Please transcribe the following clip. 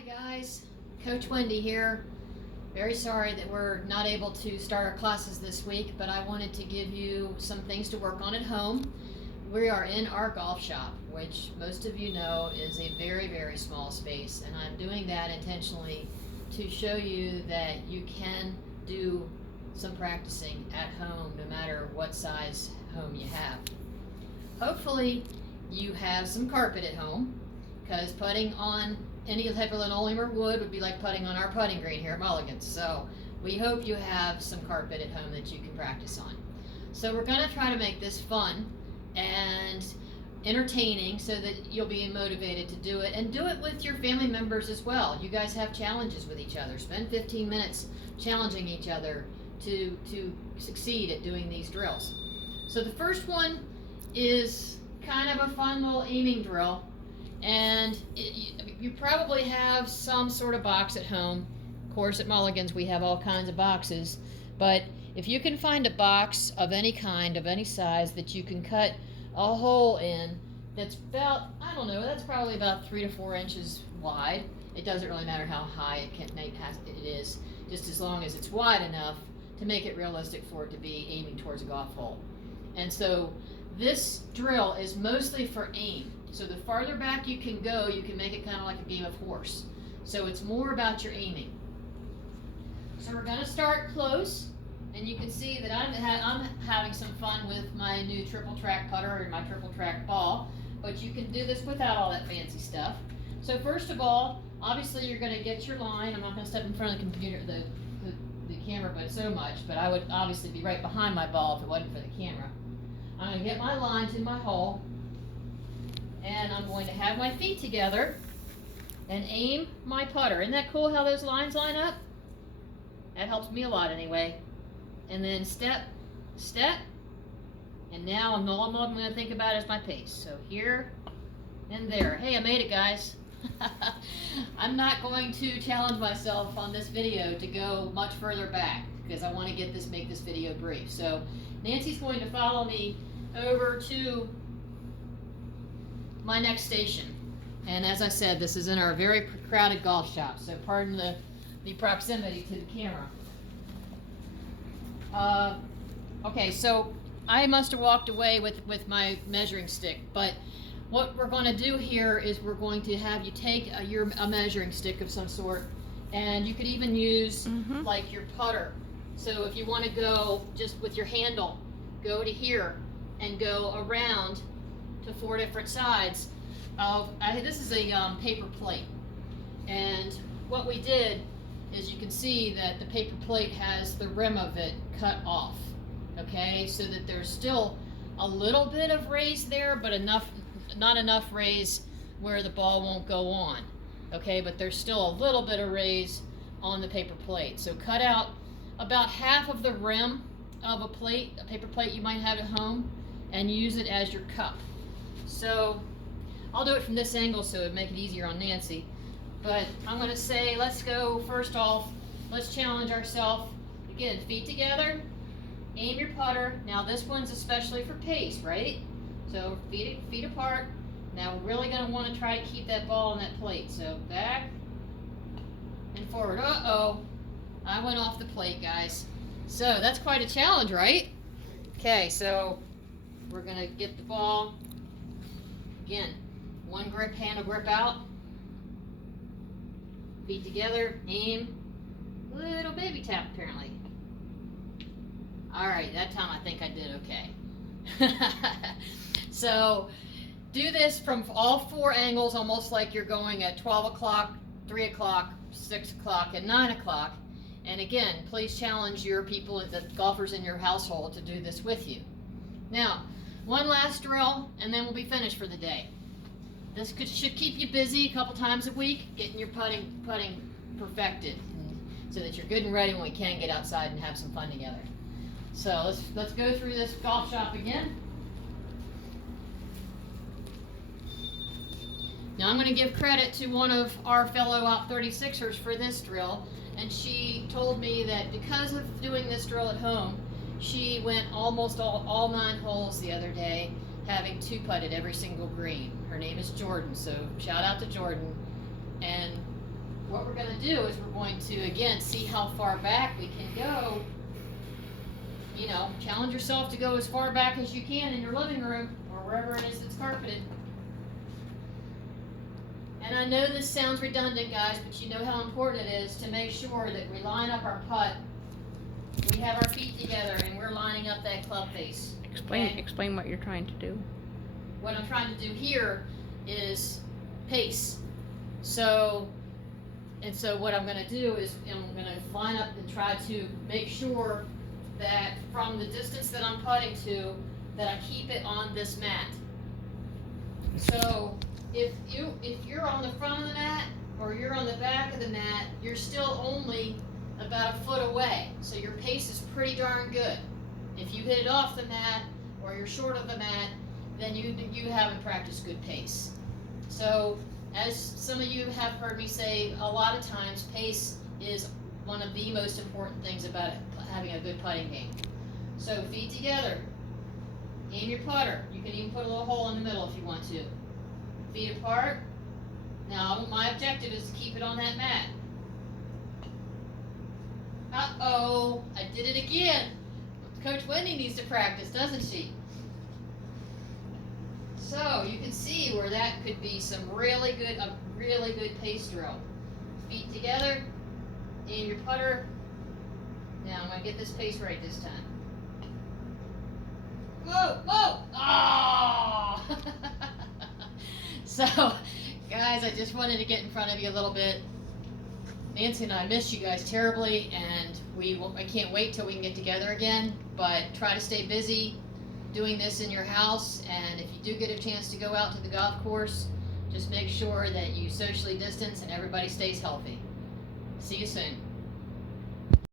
Hi guys, Coach Wendy here. Very sorry that we're not able to start our classes this week, but I wanted to give you some things to work on at home. We are in our golf shop, which most of you know is a very, very small space, and I'm doing that intentionally to show you that you can do some practicing at home no matter what size home you have. Hopefully you have some carpet at home, because putting on any type of linoleum or wood would be like putting on our putting green here at Mulligan's. So we hope you have some carpet at home that you can practice on. So we're going to try to make this fun and entertaining so that you'll be motivated to do it, and do it with your family members as well. You guys have challenges with each other. Spend 15 minutes challenging each other to succeed at doing these drills. So the first one is kind of a fun little aiming drill. And you probably have some sort of box at home. Of course, at Mulligan's we have all kinds of boxes. But if you can find a box of any kind, of any size, that you can cut a hole in that's about, I don't know, that's probably about 3 to 4 inches wide. It doesn't really matter how high it is, just as long as it's wide enough to make it realistic for it to be aiming towards a golf hole. And so this drill is mostly for aim. So the farther back you can go, you can make it kind of like a game of horse. So it's more about your aiming. So we're going to start close, and you can see that I'm having some fun with my new triple track putter and my triple track ball, but you can do this without all that fancy stuff. So first of all, obviously you're going to get your line. I'm not going to step in front of the computer, the camera, but so much, but I would obviously be right behind my ball if it wasn't for the camera. I'm going to get my lines in my hole, and I'm going to have my feet together and aim my putter. Isn't that cool how those lines line up? That helps me a lot anyway. And then step, step, and now all I'm going to think about is my pace. So here and there. Hey, I made it, guys. I'm not going to challenge myself on this video to go much further back, because I want to make this video brief. So Nancy's going to follow me over to my next station, and as I said, this is in our very crowded golf shop, so pardon the proximity to the camera. Okay, so I must have walked away with my measuring stick, but what we're going to do here is we're going to have you take a measuring stick of some sort, and you could even use like your putter. So if you want to go just with your handle, go to here and go around to 4 different sides of, this is a paper plate, and what we did is you can see that the paper plate has the rim of it cut off, okay, so that there's still a little bit of raise there, but not enough raise where the ball won't go on, okay, but there's still a little bit of raise on the paper plate. So cut out about half of the rim of a paper plate you might have at home, and use it as your cup. So I'll do it from this angle so it would make it easier on Nancy. But I'm going to say, let's go first off, let's challenge ourselves. Again, feet together, aim your putter. Now this one's especially for pace, right? So feet apart. Now we're really going to want to try to keep that ball on that plate. So back and forward. Uh-oh, I went off the plate, guys. So that's quite a challenge, right? Okay, so we're going to get the ball. Again, one grip, handle grip out. Feet together, aim. Little baby tap, apparently. Alright, that time I think I did okay. So, do this from all 4 angles, almost like you're going at 12 o'clock, 3 o'clock, 6 o'clock, and 9 o'clock. And again, please challenge your people, the golfers in your household, to do this with you. Now, one last drill, and then we'll be finished for the day. This should keep you busy a couple times a week, getting your putting perfected, so that you're good and ready when we can get outside and have some fun together. So let's go through this golf shop again. Now I'm going to give credit to one of our fellow Op 36ers for this drill, and she told me that because of doing this drill at home, she went almost all 9 holes the other day, having 2-putted every single green. Her name is Jordan, so shout out to Jordan. And what we're going to do is we're going to, again, see how far back we can go. You know, challenge yourself to go as far back as you can in your living room or wherever it is that's carpeted. And I know this sounds redundant, guys, but you know how important it is to make sure that we line up our putt. We have our feet together and we're lining up that club face. Explain what you're trying to do. What I'm trying to do here is pace. So what I'm going to do is I'm going to line up and try to make sure that from the distance that I'm putting to, that I keep it on this mat. So if you're on the front of the mat or you're on the back of the mat, you're still only about a foot away. So your pace is pretty darn good. If you hit it off the mat or you're short of the mat, then you haven't practiced good pace. So as some of you have heard me say a lot of times, pace is one of the most important things about having a good putting game. So feet together, aim your putter. You can even put a little hole in the middle if you want to. Feet apart. Now my objective is to keep it on that mat. Uh-oh, I did it again. Coach Wendy needs to practice, doesn't she? So you can see where that could be a really good pace drill. Feet together, aim your putter. Now I'm going to get this pace right this time. Whoa, whoa! Oh! So, guys, I just wanted to get in front of you a little bit. Nancy and I miss you guys terribly, and I can't wait till we can get together again, but try to stay busy doing this in your house, and if you do get a chance to go out to the golf course, just make sure that you socially distance and everybody stays healthy. See you soon.